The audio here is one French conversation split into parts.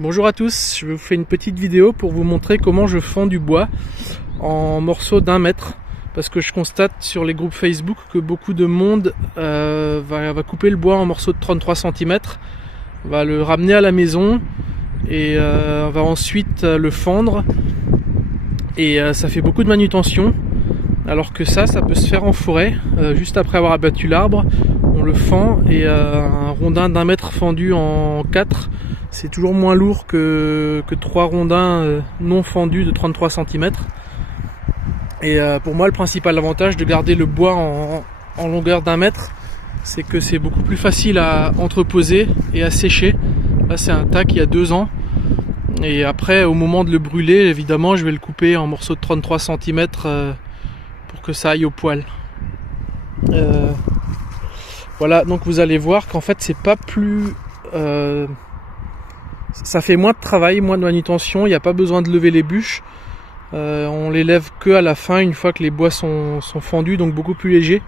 Bonjour à tous, je vous fais une petite vidéo pour vous montrer comment je fends du bois en morceaux d'1 mètre, parce que je constate sur les groupes Facebook que beaucoup de monde va couper le bois en morceaux de 33 cm, va le ramener à la maison et va ensuite le fendre, et ça fait beaucoup de manutention, alors que ça peut se faire en forêt. Juste après avoir abattu l'arbre, on le fend, et un rondin d'1 mètre fendu en 4, c'est toujours moins lourd que 3 rondins non fendus de 33 cm. Et pour moi, le principal avantage de garder le bois en longueur d'1 mètre, c'est que c'est beaucoup plus facile à entreposer et à sécher. Là, c'est un tas qui a 2 ans. Et après, au moment de le brûler, évidemment, je vais le couper en morceaux de 33 cm pour que ça aille au poêle. Voilà, donc vous allez voir qu'en fait, c'est pas plus... ça fait moins de travail, moins de manutention, il n'y a pas besoin de lever les bûches. On les lève que à la fin, une fois que les bois sont fendus, donc beaucoup plus léger.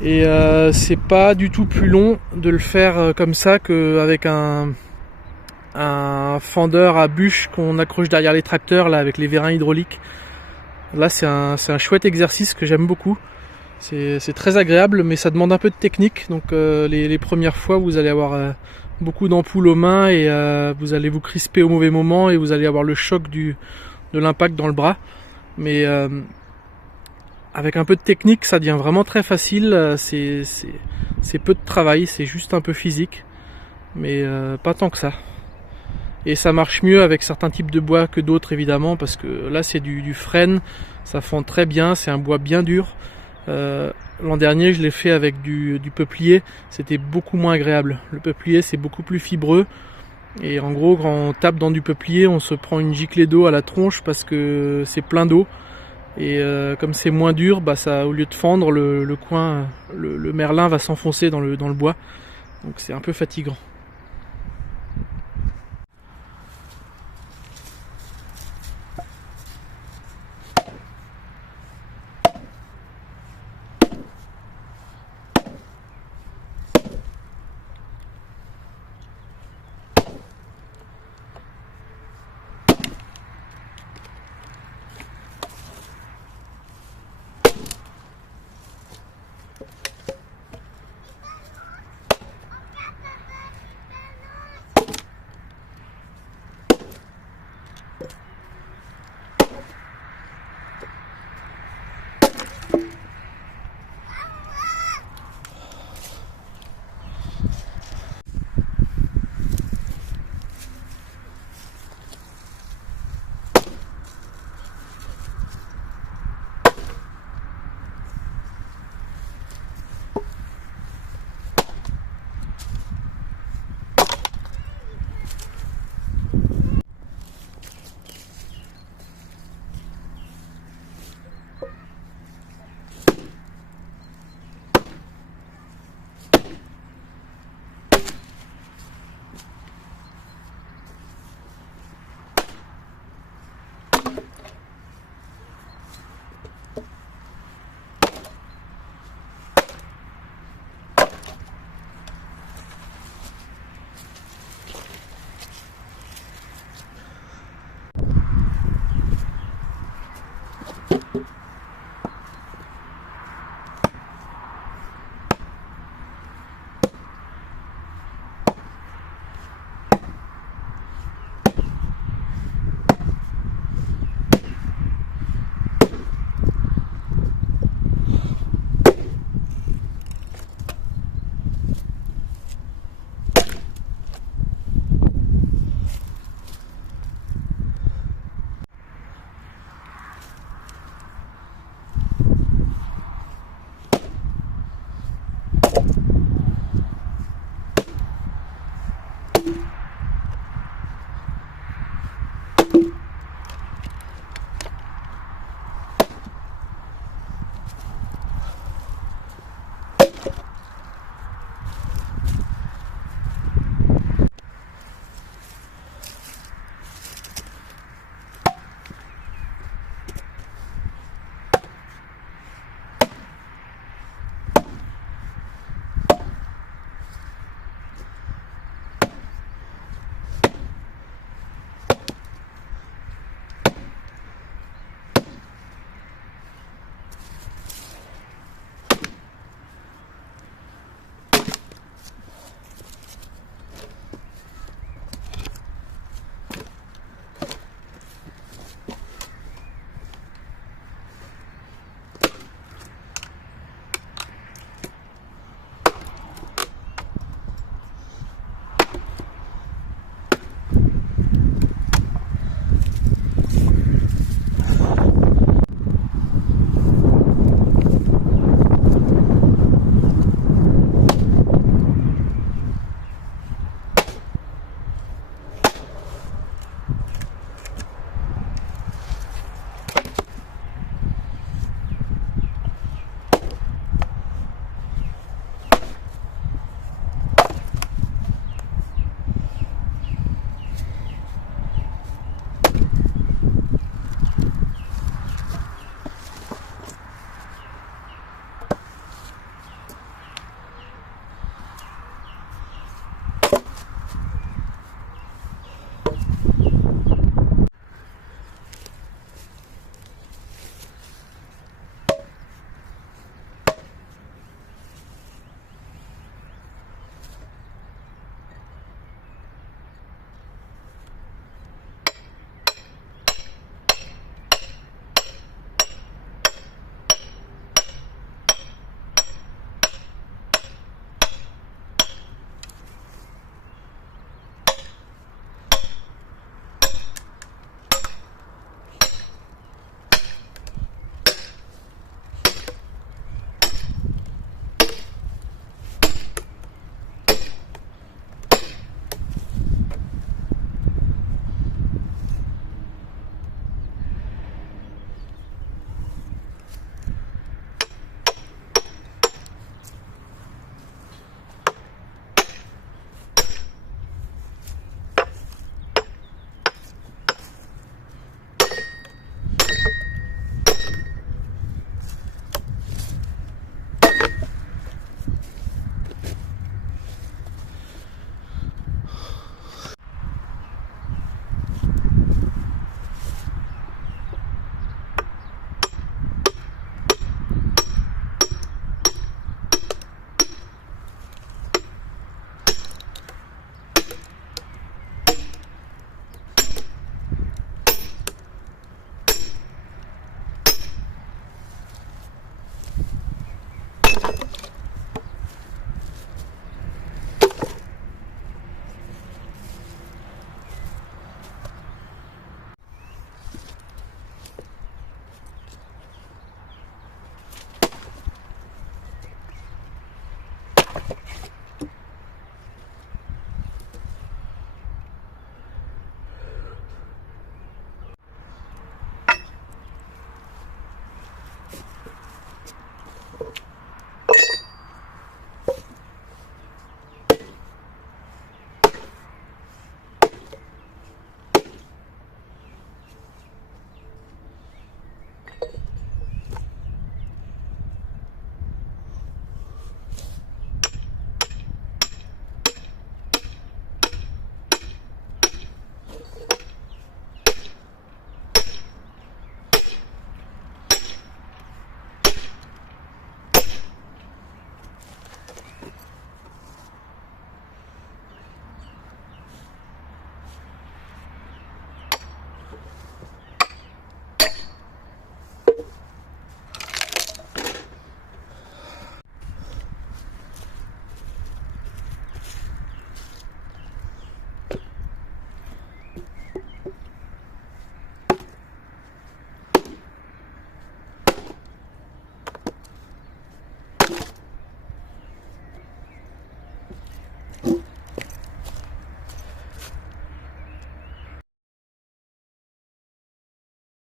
Et c'est pas du tout plus long de le faire comme ça qu'avec un fendeur à bûches qu'on accroche derrière les tracteurs là, avec les vérins hydrauliques. Là, c'est un chouette exercice que j'aime beaucoup. C'est très agréable, mais ça demande un peu de technique. Donc les premières fois, vous allez avoir beaucoup d'ampoules aux mains, et vous allez vous crisper au mauvais moment, et vous allez avoir le choc de l'impact dans le bras. Mais avec un peu de technique, ça devient vraiment très facile. C'est peu de travail, c'est juste un peu physique, mais pas tant que ça. Et ça marche mieux avec certains types de bois que d'autres, évidemment, parce que là c'est du frêne, ça fend très bien, c'est un bois bien dur. L'an dernier, je l'ai fait avec du peuplier, c'était beaucoup moins agréable. Le peuplier, c'est beaucoup plus fibreux, et en gros, quand on tape dans du peuplier, on se prend une giclée d'eau à la tronche parce que c'est plein d'eau. Et comme c'est moins dur, ça, au lieu de fendre, le merlin va s'enfoncer dans le bois, donc c'est un peu fatigant.